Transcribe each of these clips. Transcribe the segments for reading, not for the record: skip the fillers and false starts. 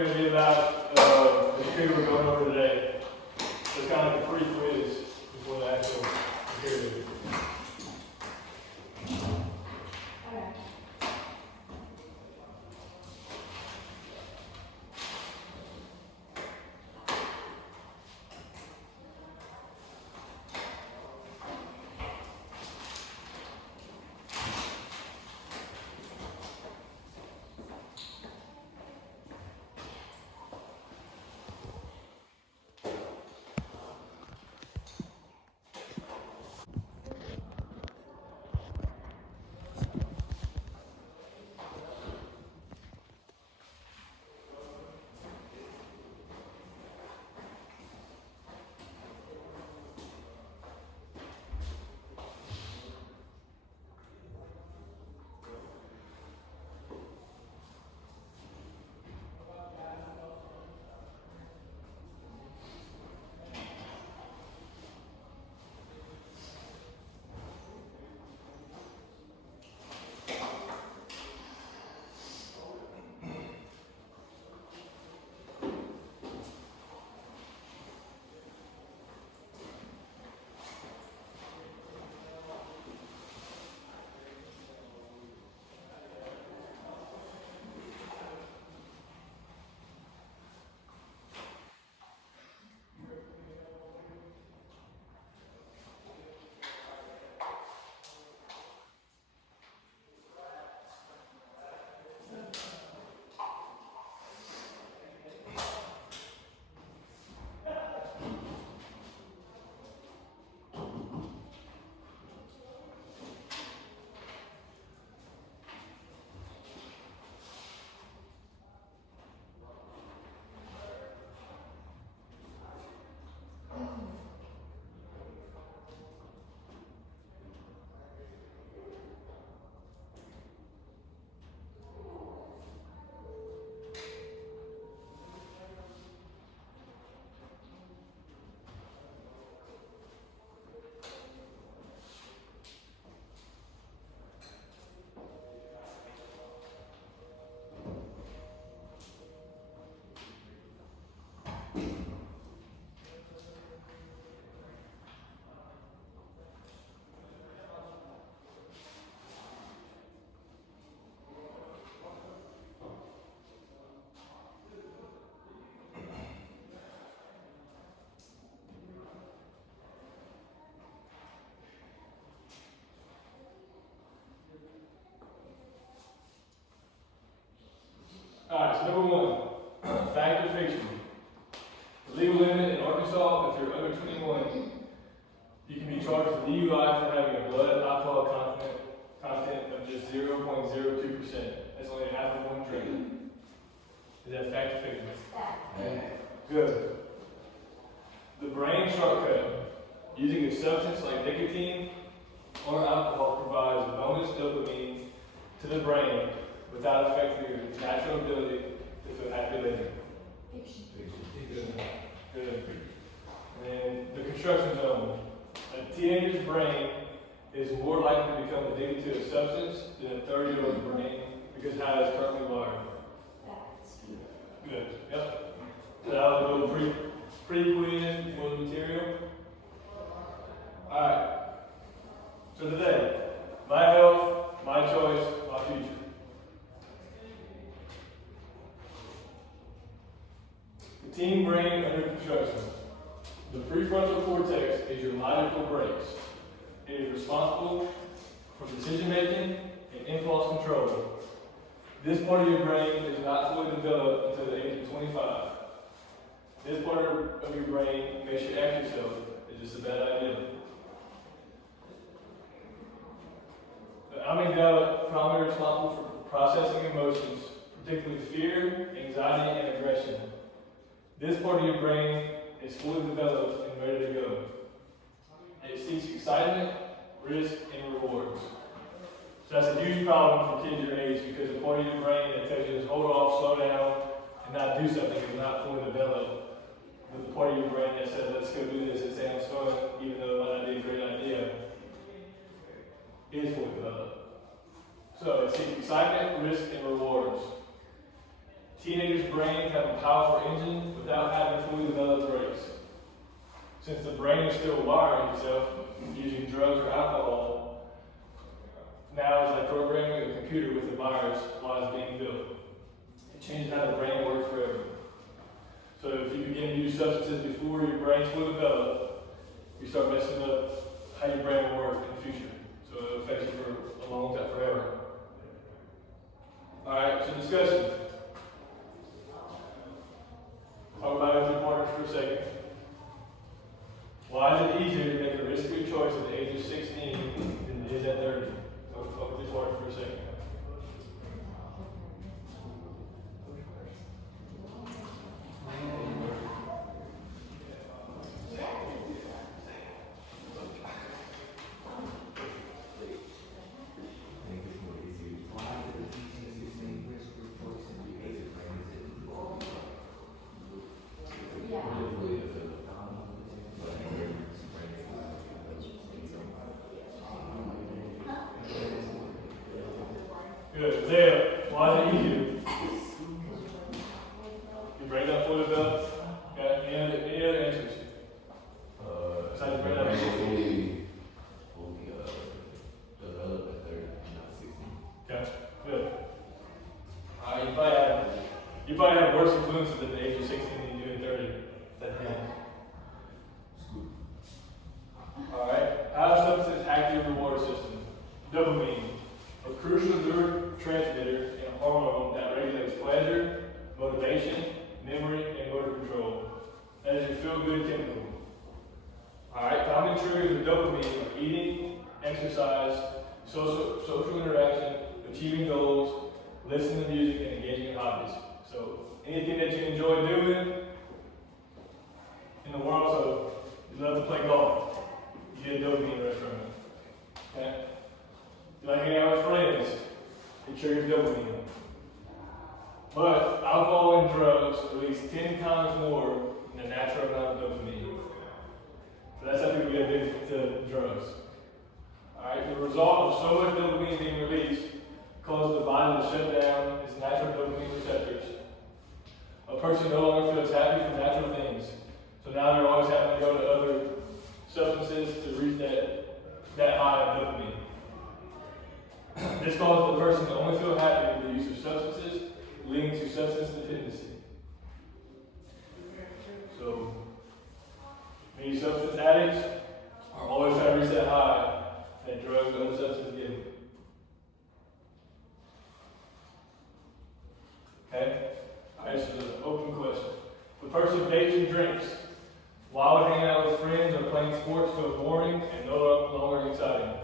going to be about the material we're going over today. So it's kind of like a pre-quiz before the actual material. Alright, so number one, fact or fiction. The legal limit in Arkansas, if you're under 21, you can be charged with DUI for having a blood alcohol content of just 0.02%. That's only half of one drink. Is that fact or fiction? Fact. Good. The brain shortcut. Using a substance like nicotine or alcohol provides bonus dopamine to the brain without affecting your natural ability to feel happy living. Fiction. Good. And the construction zone. A teenager's brain is more likely to become addicted to a substance than a 30-year-old's brain because of how it's currently wired. Facts. Good. Yep. So that was a little pre-quiz before the material. Alright. So today, my health, my choice, my future. The teen brain under construction. The prefrontal cortex is your logical brakes. It is responsible for decision making and impulse control. This part of your brain is not fully developed until the age of 25. This part of your brain makes you act yourself. It's just a bad idea. The amygdala, primarily responsible for processing emotions, particularly fear, anxiety, and aggression. This part of your brain is fully developed and ready to go. It seeks excitement, risk, and rewards. So that's a huge problem for kids your age because the part of your brain that tells you to hold off, slow down, and not do something is not fully developed. But the part of your brain that says, let's go do this, it sounds fun, even though it might not be a great idea, is fully developed. So it seeks excitement, risk, and rewards. Teenagers' brains have a a powerful engine without having fully developed brakes. Since the brain is still wiring itself using drugs or alcohol, now it's like programming a computer with a virus while it's being built. It changes how the brain works forever. So if you begin to use substances before your brain's fully developed, you start messing up how your brain will work in the future. So it affects you for a long time, forever. Alright, so discussion. Talk about it with your partners for a second. Why is it easier to make a riskier choice at the age of 16 than it is at 30? Talk with your partner for a second. Good. Zaya, why is it easier? You brain not fully developed? Okay. Any other answers? Besides your brain not fully developed at 30, not 16. Okay. Good. You probably have worse influences at the age of 16 than you do at 30. Alright. How substances act your reward system? Dopamine, a crucial neurotransmitter and hormone that regulates pleasure, motivation, memory, and motor control. That is your feel-good chemical. Alright, common triggers of dopamine are eating, exercise, social interaction, achieving goals, listening to music, and engaging in hobbies. So anything that you enjoy doing in the world, so you love to play golf, you get a dopamine rush from it. Okay? You like hanging out with friends, it triggers dopamine. But alcohol and drugs release 10 times more than the natural amount of dopamine. So that's how people get addicted to drugs. Alright, the result of so much dopamine being released causes the body to shut down its natural dopamine receptors. A person no longer feels happy from natural things. So now they're always having to go to other substances to reach that high of dopamine. This causes the person to only feel happy with the use of substances, leading to substance dependency. So, many substance addicts are always trying to reach that high that drugs and other substances give them. Okay? Alright, so this is an open question. The person vapes and drinks. Why would hanging out with friends or playing sports feel boring and no longer exciting?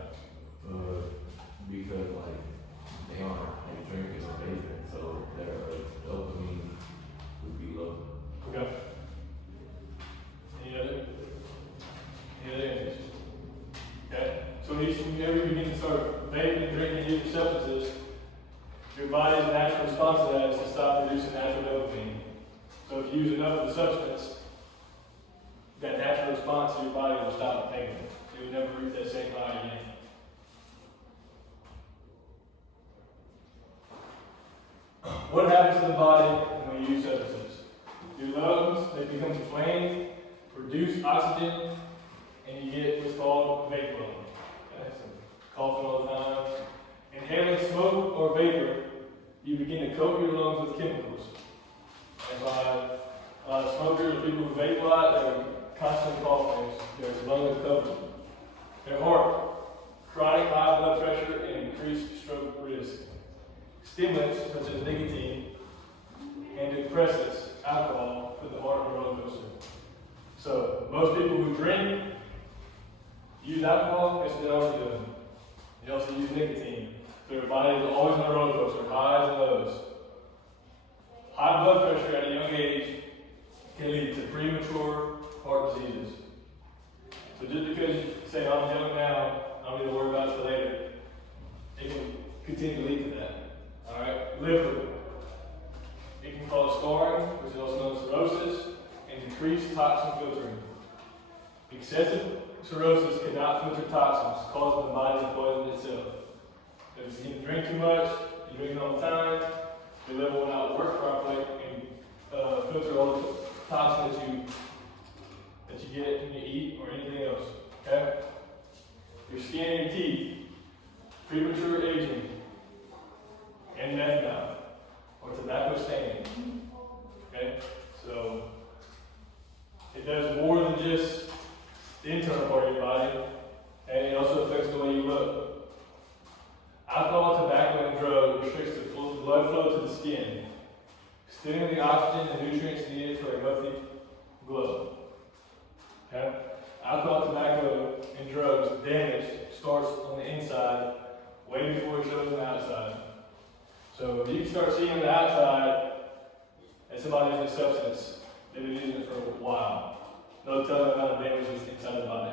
Because they aren't drinking or vaping, so their dopamine would be low. Okay. Any other answers? Okay. So whenever you begin to start vaping, drinking, using substances, your body's natural response to that is to stop producing natural dopamine. So if you use enough of the substance, that natural response to your body will stop taking it. So you'll never reach that same high again. What happens to the body when you use substances? Your lungs, they become inflamed, produce oxygen, and you get what's called vapor. Okay? So coughing all the time. Inhaling smoke or vapor, you begin to coat your lungs with chemicals. That's why a lot of smokers or people who vape a lot, they're constantly coughing. Their lungs are covered. Their heart, chronic high blood pressure, and increased stroke risk. Stimulants such as nicotine and depressants, alcohol, put the heart in a roller coaster. So most people who drink use alcohol, guess what they're also doing? They also use nicotine. So their body is always on a roller coaster, highs and lows. High blood pressure at a young age can lead to premature heart diseases. So just because you say, I'm young now, I don't need to worry about it later, it can continue to lead to that. Alright, liver. It can cause scarring, which is also known as cirrhosis, and decreased toxin filtering. Excessive cirrhosis cannot filter toxins, causing the body to poison itself. If you drink too much, you're drinking all the time, your liver will not work properly and filter all the toxins that you get when you eat or anything else. Okay? Your skin, your teeth, premature aging, and methanol or tobacco staining. Okay? So it does more than just the internal part of your body, and it also affects the way you look. Alcohol, tobacco, and drugs restricts the blood flow to the skin, stealing the oxygen and nutrients needed for a healthy glow. Okay? Alcohol, tobacco, and drugs damage starts on the inside way before it shows on the outside. So if you can start seeing on the outside that somebody's using a substance, they've been using it for a while. No telling the amount of damage that's inside the body.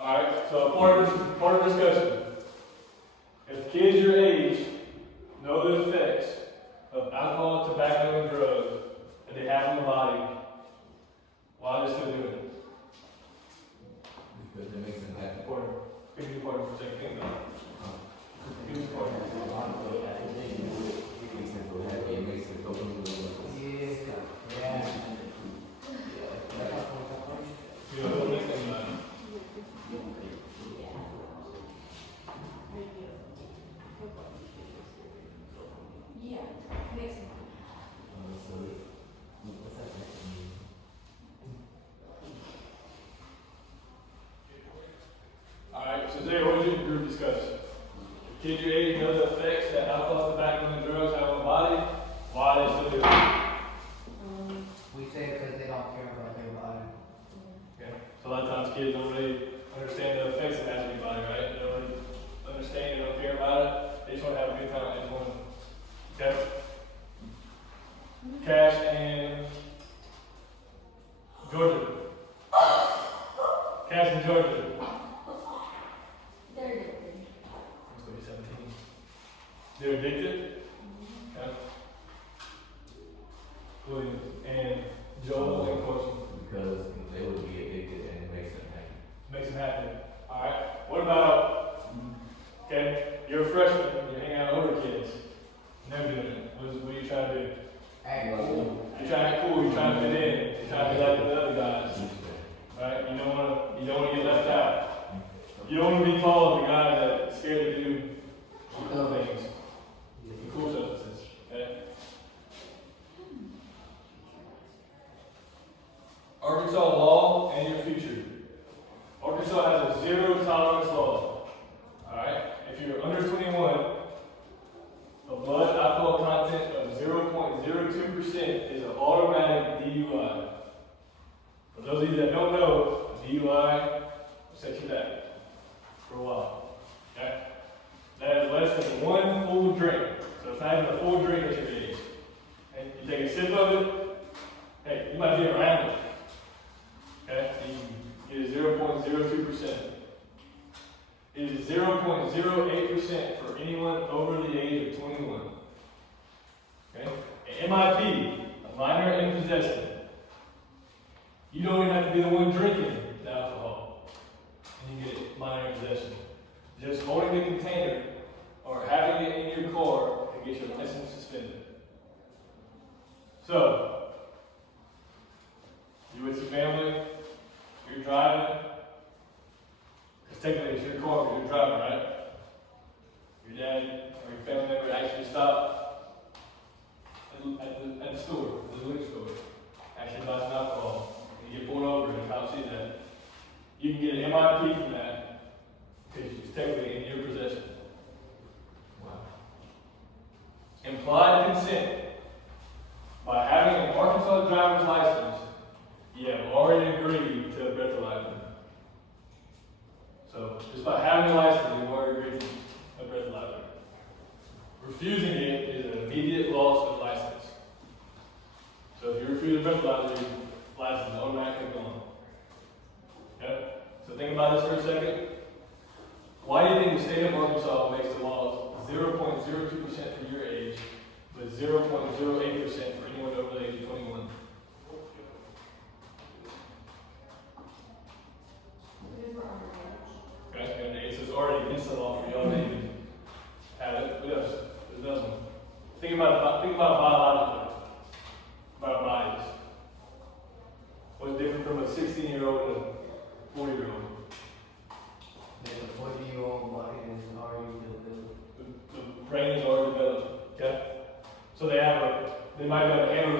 Alright, so part of discussion. If kids your age know the effects of alcohol, tobacco, and drugs that they have on the body, why are they still doing it? Because it makes them happy. Give me part for a second. Think about it. Give me part. It makes them feel happy. It makes them go through the Yeah. You know, what makes them mad? Yeah, makes sense. Alright, so today what did your group discuss? Kids your age know the effects that alcohol, tobacco, and drugs have on the body. Why they still do it? We say because they don't care about their body. Okay. So a lot of times kids don't really understand the effects it has on your body, right? They don't really understand, they don't care about it. They just want to have a good time. They just want to. Okay? Cash and Georgia. Cash and Georgia. They're different. It's going to be 17. They're addicted? Okay. William and Joel and Coach. because they would be addicted and it makes them happy. Makes them happy. Alright. What about, okay, you're a freshman, you're hanging out with older kids. Never doing it. What are you trying to do? Act cool. You're trying to act cool, you're trying to fit in, you're trying to be like the other guys. Right? You don't want to get left out. You don't want to be called the guy that's scared to do cool things. Cool substances. Okay? Arkansas law and your future. Arkansas has a zero tolerance law. Alright? If you're under 21, a blood alcohol content of 0.02% is an automatic DUI. For those of you that don't know, a DUI will set you back for a while. Okay? That is less than one full drink. So it's not even a full drink at your age. And you take a sip of it, hey, you might be around it. Okay? You get a 0.02%. It is 0.08% for anyone over the age of 21. Okay? An MIP, a minor in possession. You don't even have to be the one drinking the alcohol. And you get it minor in possession. Just holding the container or having it in your car can get your license suspended. So, you with your family, you're driving, because technically it's your car, but you're driving, right? Your dad or your family member actually stopped at the store, the liquor store, actually buy some alcohol, and you get pulled over and the cop sees that. You can get an MIP from that, because it's technically in your possession. Wow. Implied consent. By having an Arkansas driver's license, you have already agreed to a breathalyzer. So, just by having a license, you've already agreed to a breathalyzer. Refusing it is an immediate loss of license. So, if you refuse a breathalyzer, your license is automatically gone. Okay? So, think about this for a second. Why do you think the state of Arkansas makes the laws 0.02% for your age, but 0.08% for anyone over the age of 21?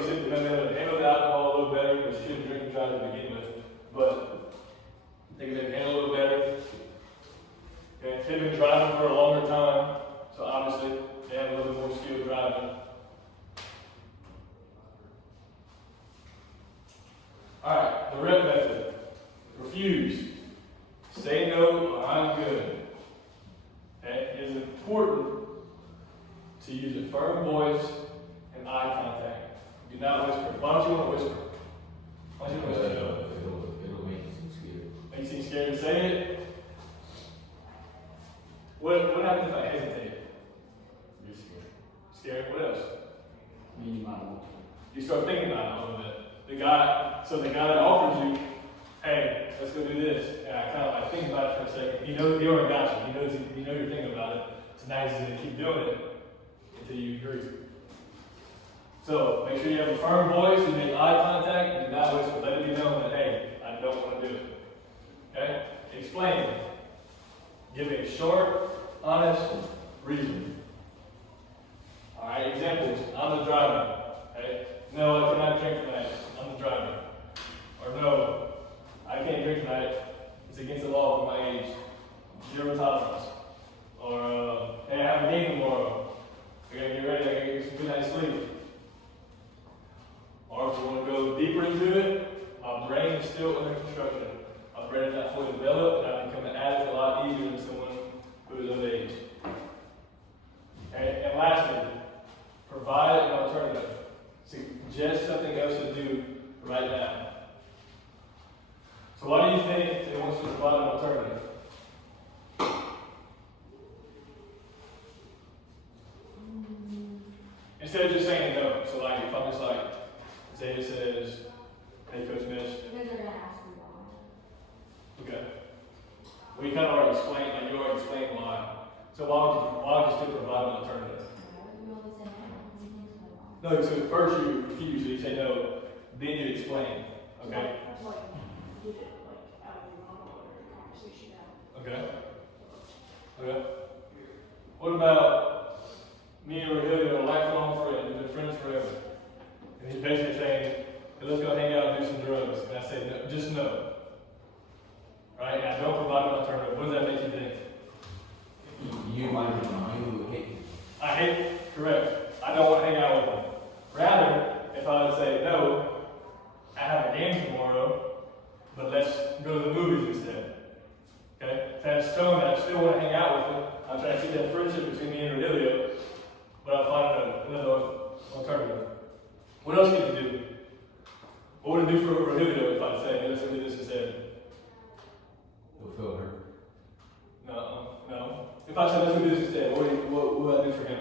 handle the alcohol a little better, but she shouldn't drink and drive to begin with. But they can handle it a little better. Okay, they've been driving for a longer time, so obviously they have a little bit more skill driving. Alright, the rep method. Refuse. Say no or I'm good. Okay, it is important to use a firm voice and eye contact. Do not whisper. Why don't you want to whisper? Why don't you want to whisper? It'll make you seem scared. Make you seem scared to say it? What happens if I hesitate? You're scared. Scared? What else? I mean, you might want to. You start thinking about it a little bit. The guy that offers you, hey, let's go do this. And I kind of like think about it for a second. He already got you. You know you're thinking about it. So now he's going to keep doing it until you agree. So make sure you have a firm voice, you make eye contact, and do not whisper. Let it be known that, hey, I don't want to do it. Okay? Explain. Give a short, honest reason. Alright, examples. I'm the driver. Okay? No, I cannot drink tonight. I'm the driver. Or no, I can't drink tonight. It's against the law for my age. 0 tolerance. Or, hey, I have a game tomorrow. I gotta get ready. I gotta get some good night's sleep. Or if you want to go deeper into it, my brain is still under construction. My brain is not fully developed, and I become an addict a lot easier than someone who is of age. Okay? And lastly, provide an alternative. Suggest something else to do right now. So why do you think they want you to provide an alternative? Instead of just saying no. So like if I'm just like, Zeta says, hey Coach Mitch. Because they're gonna ask me why. Okay. Well, you kind of already explained, like you already explained why. So why would you still provide an alternative? No, so first you refuse, so you say no, then you explain. Okay? Like, did it like out of your monologue or conversation out. Okay. Okay. What about me and Rahilly are lifelong friends, we've been friends forever. And he's basically saying, hey, let's go hang out and do some drugs. And I say, no, just no. Right? And I don't provide an alternative. What does that make you think? You would hate me. I hate, correct. I don't want to hang out with him. Rather, if I would say, no, I have a game tomorrow, but let's go to the movies instead. Okay? So I've shown that I still want to hang out with him. I'm trying to keep that friendship between me and Rodilio, but I'll find another alternative. What else can you do? What would it do for Rodilio if I say, hey, let's do this instead? You'll feel hurt. No. If I said, let's do this instead, what would I do for him?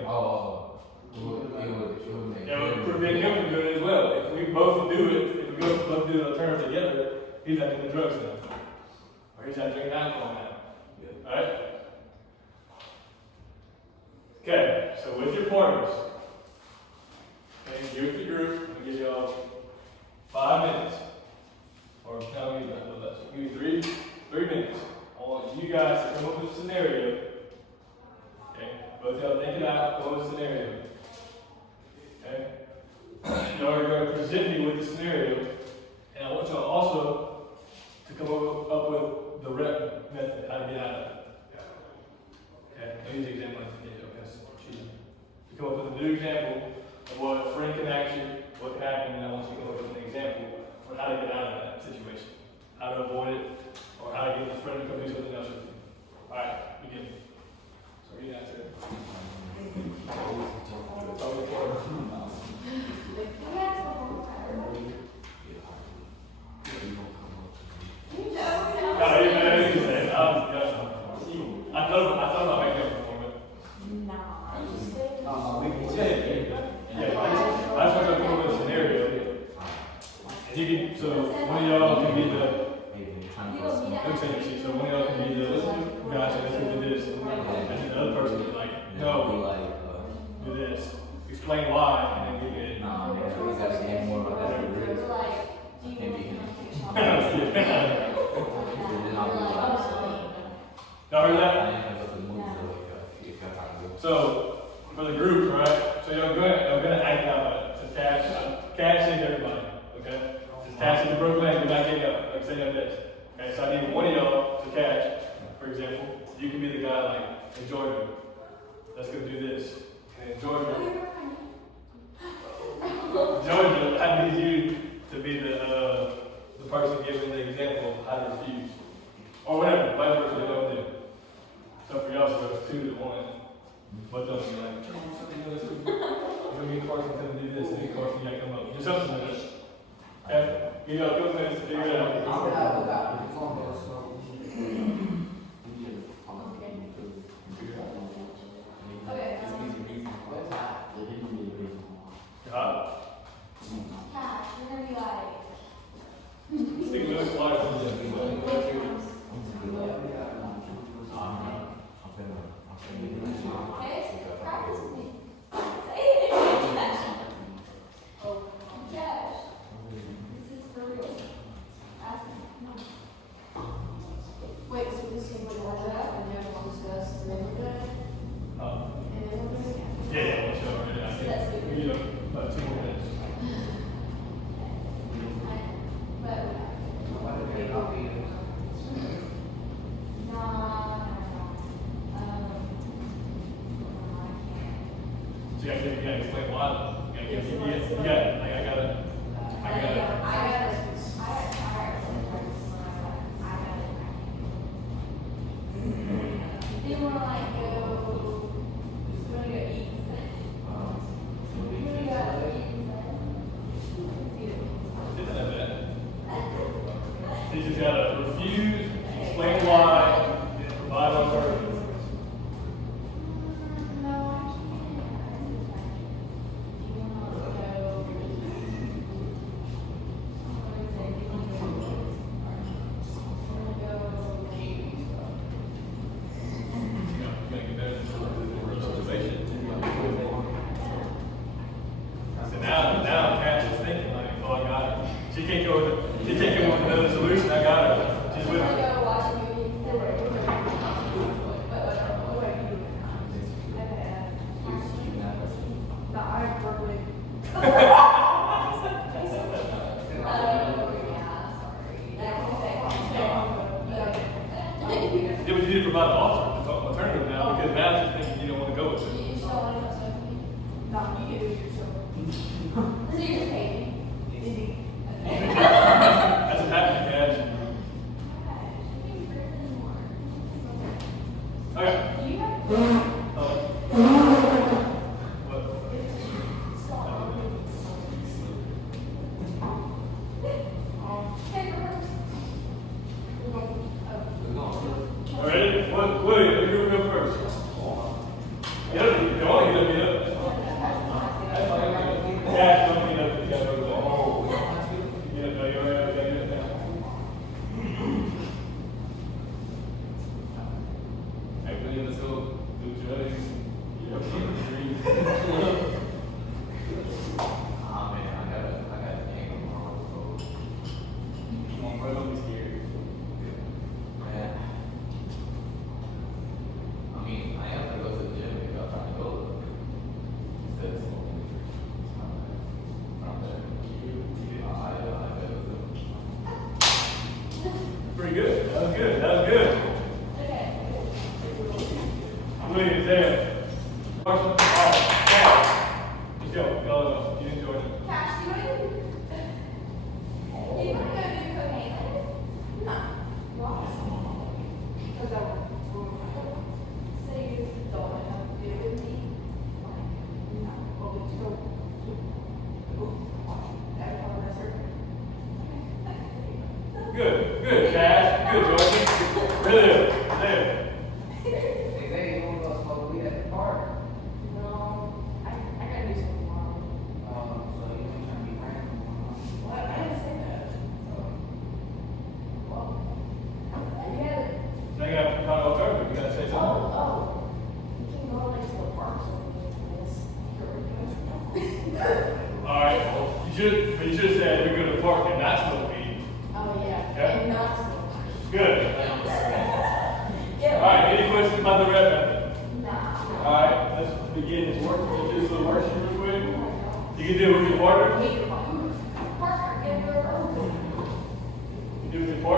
It would make It would prevent him from doing it as well. If we both do it, if we both do the alternative together, he's not doing the drugs now. Or he's not drinking alcohol now. Yeah. Alright? Okay, so with your partners, okay, you with the group, I'm gonna give y'all 5 minutes. Or tell me that, no less. Give me 3 minutes. I want you guys to come up with a scenario. Okay? Both y'all think it out, go with a scenario. Okay? Y'all are going to present me with the scenario, and I want y'all also to come up with the rep method, how to get out of it. Okay? I'll use the example I think that's cheating. You come up with a new example of what a friend can actually, what can happen, and I want you to come up with an example on how to get out of that situation, how to avoid it, or how to get the friend to come do something else with you. Alright, begin. So read that to I thought about making up for it. That's what I'm going with a scenario. And you can, so one of y'all can be the, so one of y'all can be the, gotcha, let's do this. And then the other person can be like, no, do this. Explain why, and then give it. Nah, man, we gotta get more about that. I can't be him. Y'all heard that? I didn't go to the movies though, if y'all talking about. So, for the groups, right? So you're gonna act out. So Cash say no desk. Okay, so I need one of y'all to catch, for example. You can be the guy like, hey Georgia, let's go do this. And Georgia, I need you to be the person giving the example of how to refuse. Or whatever, vice versa, they don't do. So for y'all, so it's 2 to 1. But they'll be like, me and Carson couldn't do this, and me and Carson gotta come up. Do something like this. Okay? You got a couple minutes to figure it out. I'm down with that. It's on there, so. Okay. What's that? Cash, we're gonna be like. Stick with those flyers on the Okay, practice with me. Say it. Oh, cash. This is for real. Ask me. Wait, so this is for Georgia, and then we'll discuss the neighborhood, and then we'll do it again. Yeah, we'll show her. I think we need about 2 more minutes. But, What did they copy you? So you gotta explain why. You got it. I got it. They wanna like go, we wanna go eat instead. We wanna go eat instead. Didn't have that. So you just gotta refuse, explain why, and provide alternatives. No, I can't. Do you wanna go? What is it? Do you wanna go? You gotta get better than the real situation. So now Cash is thinking like, oh, I got it. She can't go with another solution. I got it. She's with I me. wanna go watch a movie instead. What do I do? No, I probably. Yeah, but you need to provide an alternative now because now she's thinking you don't want to go with it. You still want to go with me? No, you can do it yourself. So you just pay me. That's what's happening, Cash. Okay. Do you have? What? All right. William, you go first. You don't want to get up, get up. Cash, don't get up. You got to go. Oh. Get up, no, you're all right. You got to get up now. Hey, William, let's go do drugs. You're up in the street. Ah man, I got a game tomorrow, so Come on, bro, don't be scared. man. I mean, I am gonna go to the gym if y'all trying to go instead of smoking. From there. I bet Pretty good. That was good. That was good. William, there. Carson, all right. Cash. Let's go. Go. You enjoy it. Cash, do you want to do? Do you want to go do cocaine? No. Why? Because I want. So you don't want to do it with me? No. Well, let's go. That's all that's certain. Good. Good, Cash. Good, Jordan. Really good. There. They say you wanna go smoke weed at the park. No, I gotta do something tomorrow. So you ain't trying to be friends with one. What? I didn't say that. Well, you gotta. So you got to find an alternative. You got to say something. Oh. You can go like to the park or something like this. All right. Well, you should have said we're going to the park and not smoke weed. Oh, yeah. Yeah. And not smoke. Good. Yeah. All right. Any questions about the rep method? Nah. All right. Let's begin this work. Let's do this little worksheet real quick. You can do it with your partner. Partner, get her over. You can do it with your partner.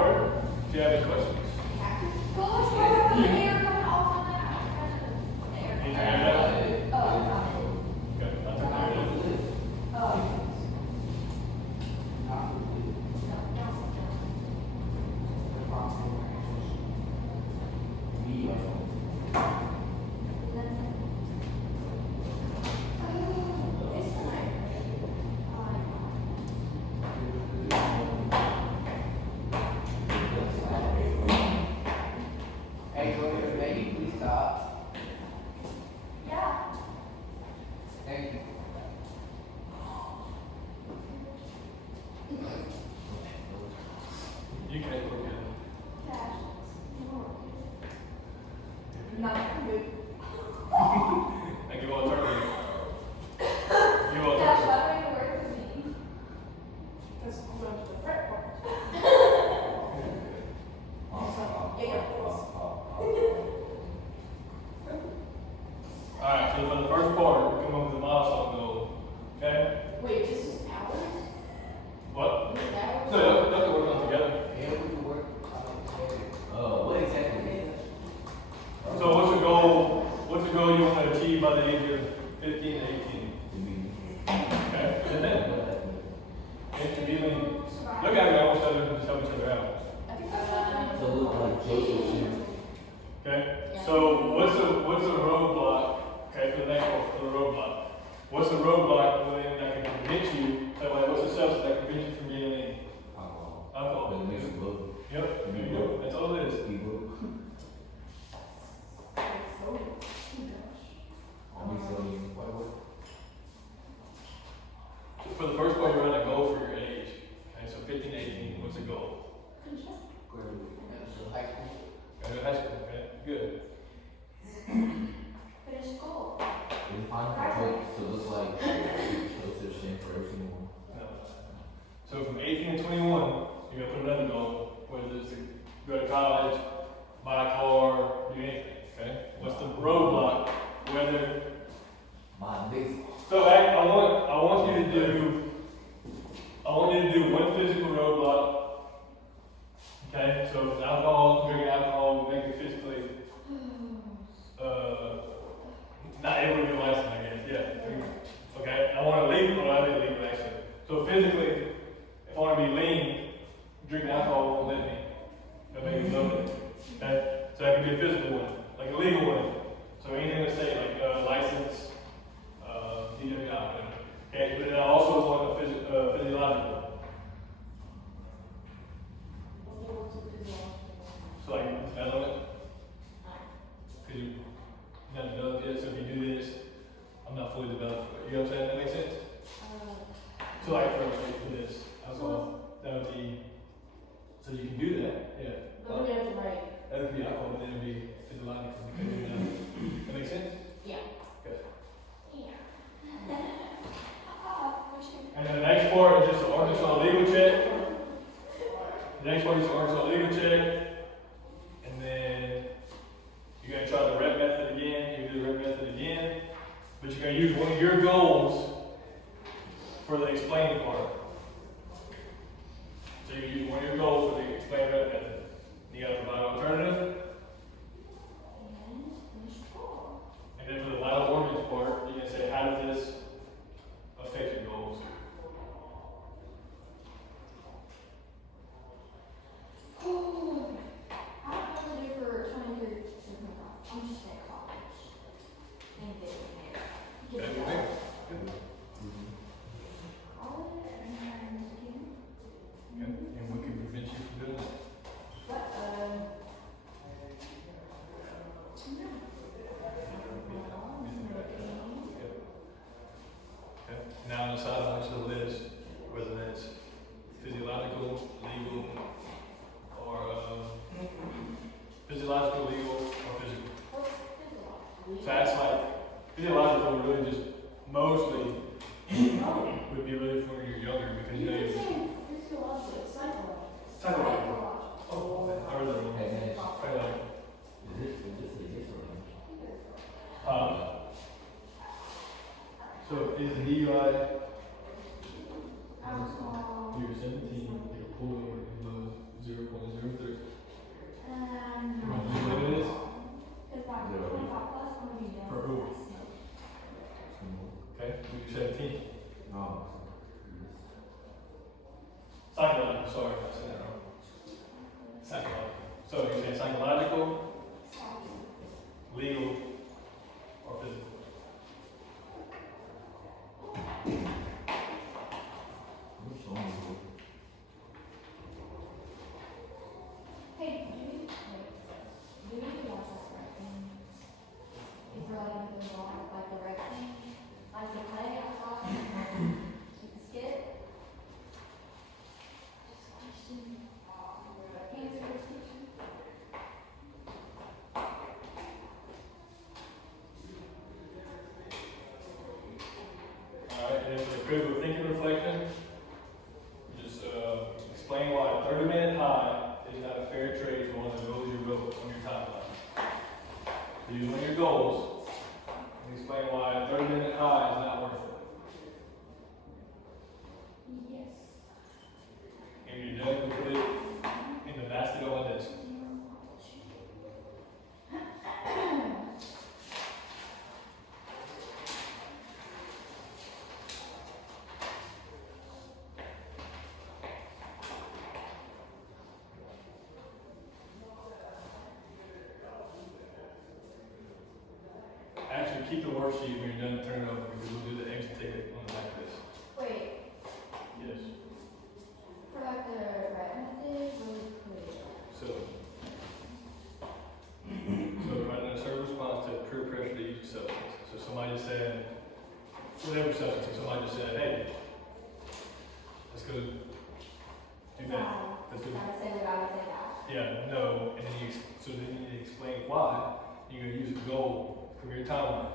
You can look at it. Cash. No, I'm good. I give alternative. Give Cash, alternative. why don't you work with me? Because I'm going to the fret part. Alright, so for the first part, we come up with a milestone goal. Okay? Wait, this is hours? What? This is hours? So you have to work on together. Yeah, we can work. What exactly is it? So what's the goal you want to achieve by the age of 15 to 18? Okay? And then, it can be lean. Look at it, almost other just help each other out. So look like Joseph Jr. Okay? So what's a roadblock? Okay, for the next one, for the roadblock. What's a roadblock that can prevent you? So like, what's a substance that prevents you from getting lean? Alcohol. Alcohol. But it makes you look. Yep, there you go. That's all it is. People. Only selling white wood. For the first part, you're on a goal for your age. Okay, so 15 to 18, what's the goal? High school. Go to high school, okay? Good. Finish school. It's fine for Joseph to look like Joseph Shin for every single one. No. So from 18 to 21, you're gonna put another goal, whether it's to go to college, buy a car, do anything, okay? What's the roadblock? Whether, My big. so I want you to do one physical roadblock. Okay, so if it's alcohol, drinking alcohol, make it physically, not able to get a license, I guess, yeah. Okay, I want to legal, well, I did legal actually. So physically, if I want to be lean, drinking alcohol won't let me. It'll make me loaded. Okay, so that could be a physical one, like a legal one. So anything to say like license, DWI, whatever. Okay, but then I also want a physiological. So like development, because you're not developed yet. So if you do this, I'm not fully developed. You know what I'm saying? That makes sense. So like for this, alcohol, that would be. So you can do that, yeah. But we have to write. That would be alcohol, but then it would be physiological. That makes sense. Yeah. Good. Yeah. And then the next part is just an Arkansas legal check. The next part is an Arkansas legal check. And then you're going to try the rep method again. You do the rep method again. But you're going to use one of your goals for the explaining part. So you use one of your goals for the explain rep method. You got to provide an alternative. And then for the vital organs part, you can say, how does this affect your goals? I don't know what to do for 23. I'm just at college. And then Okay. college and And what can prevent you from doing that? what Okay. Now decide on which of the list, whether that's physiological, legal, or physiological, legal, or physical. So that's like physiological really just mostly would be really for when you're younger because you know you're psychological. Oh, I read that wrong. Hey, man. Psychological. Is this a yes or no? So is the DUI you're 17, you're pulling below 0.03. What it is? For who? Okay, you're 17. No. Psychological, sorry, I said that wrong. Psychological. So you're saying psychological, legal, or physical? Which one is it? Hey, your goals and explain why a 30-minute high is not worth it. Yes. And when you're done, you put it in the basket on the desk. Actually, keep the worksheet when you're done, turn it over, because we'll do the exit ticket on the back of this. Wait, Yes. for like the right method, really quick. So writing a server response to peer pressure to use a substance. So somebody just said, whatever substance, if somebody just said, hey, let's go do that. Let's go. I would say that, I would say that. Yeah, no, and then so then you need to explain why you're gonna use a goal from your timeline.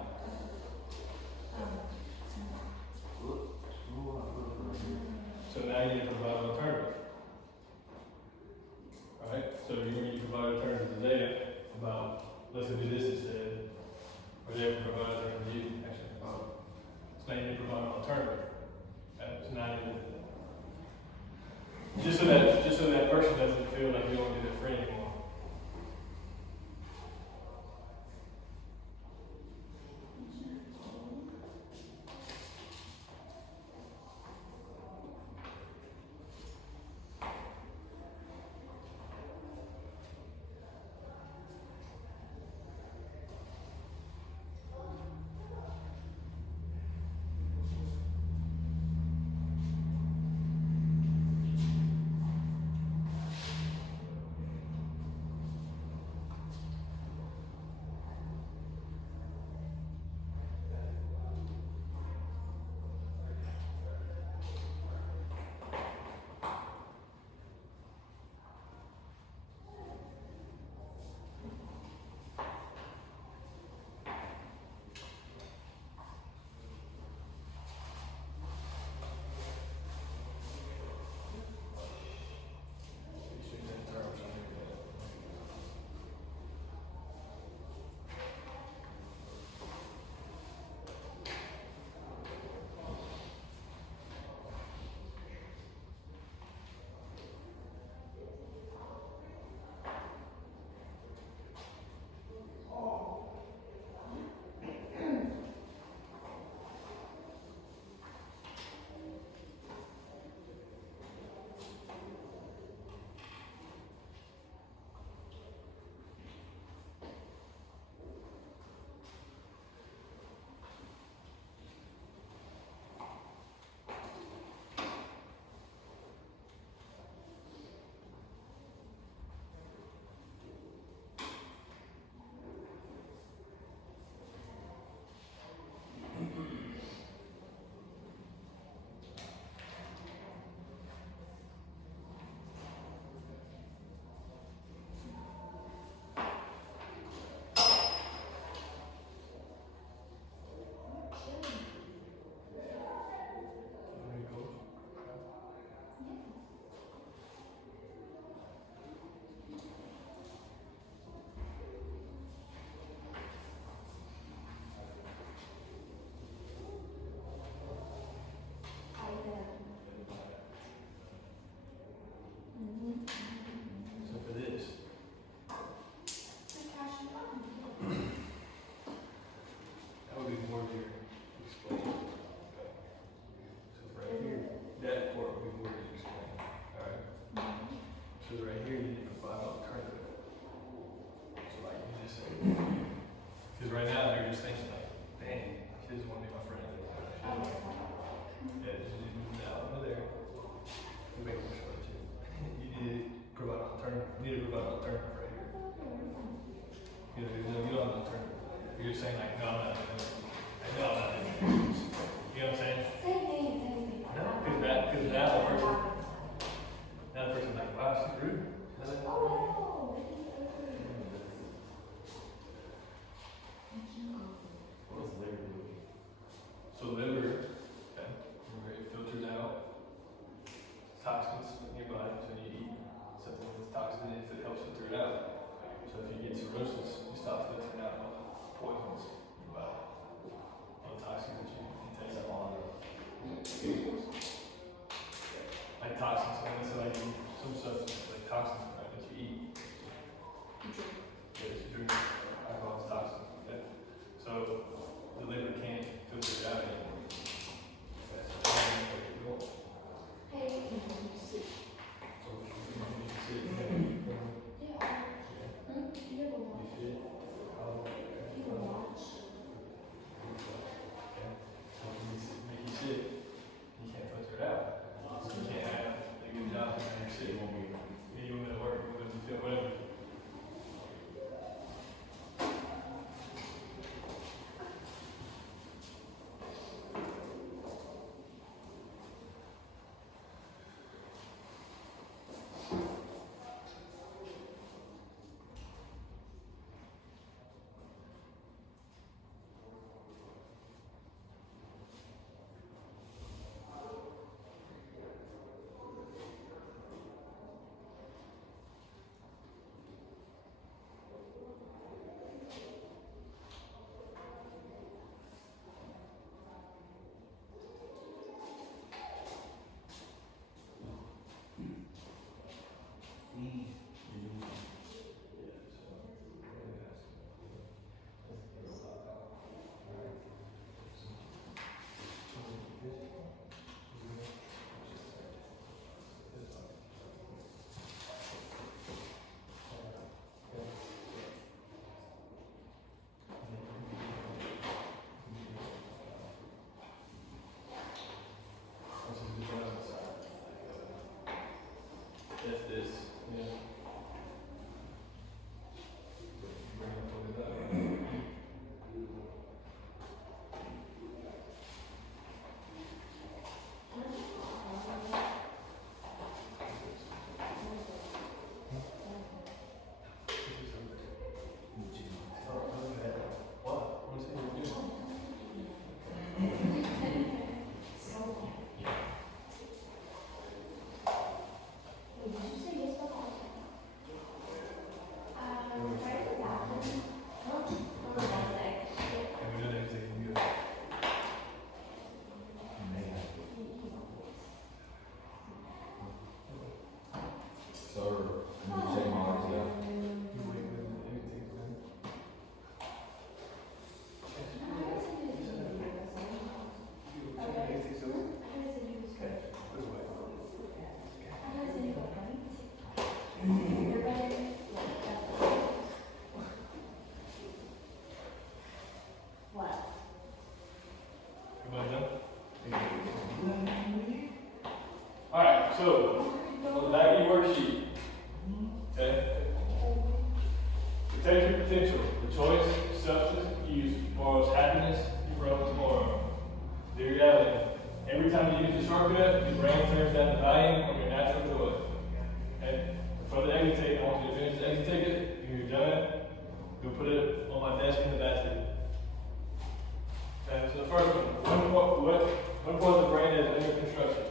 So now you need to provide an alternative. Alright, so you're going to provide an alternative to them about, let's go do this instead. Or they will provide an alternative to you, actually. So now you need to provide an alternative. So now you need to, just so that person doesn't feel like you don't do it free anymore. So for this, that would be more to explain. So right here, that part would be more to explain. Alright? So right here, you need to provide an alternative. So like you just say, because right now they're just thinking like, dang, she doesn't want to be my friend. Yeah, just need to move that out over there. You make it more sure too. You need to provide an alternative. You need to provide an alternative right here. You don't have an alternative. You're saying like, no, I'm not doing it. Like, no, I'm not doing it. You know what I'm saying? Same thing. No, because now the person's like, wow, she's rude. What does liver do? So liver, okay, it filters out toxins in your body. So you eat something with toxin, if it helps filter it out. So if you get cirrhosis, you stop filtering out poisons in your body. All the toxins that you intake. Except all of Like toxins, so like some substances, like toxins right, that you eat. Yeah, that you drink. Alcohol is toxin. Okay? So the liver can't filter it out anymore. Okay, so that's what you're doing. Hey, can you see? So you can sit and Yeah. Hmm? You never be watch. fit. You can watch. Okay. So when you make you sick, you can't filter it out. So you can't have a good job and you're sick. You won't be, you won't be able to work, you won't be able to feel whatever. That's this. Yeah. Bring it over that. What? What is it you're doing? Wait, did you say yes or no? Right at the bathroom. Huh? Oh, that's it. And we know that it's taking you. So, I'm gonna check my arms out. You wait with anything, man. What? Everybody done? Alright, so on the back of your worksheet, okay? Protect your potential. The choice, substance used borrows happiness from tomorrow. Dear reality, every time you use a shortcut, your brain turns down the volume of your natural joy. Okay? For the exit ticket, I want you to finish the exit ticket. When you're done, go put it on my desk in the basket. Okay, so the first one, what part of the brain is under construction?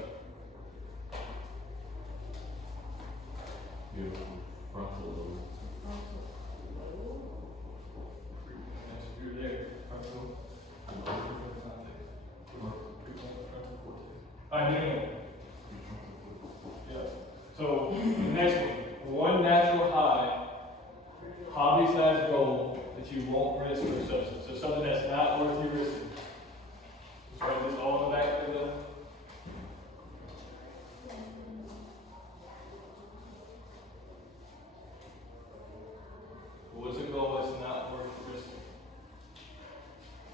Beautiful. Frontal lobe. Yes, you're there. Frontal. Alright, anyway. Yeah. So, the next one natural high, hobby-sized goal that you won't risk for substance. So something that's not worth you risking. Just write this all in the back of the. What's a goal that's not worth risking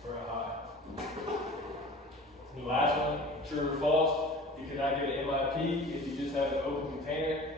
for a high? And the last one, true or false, you cannot get an MIP if you just have an open container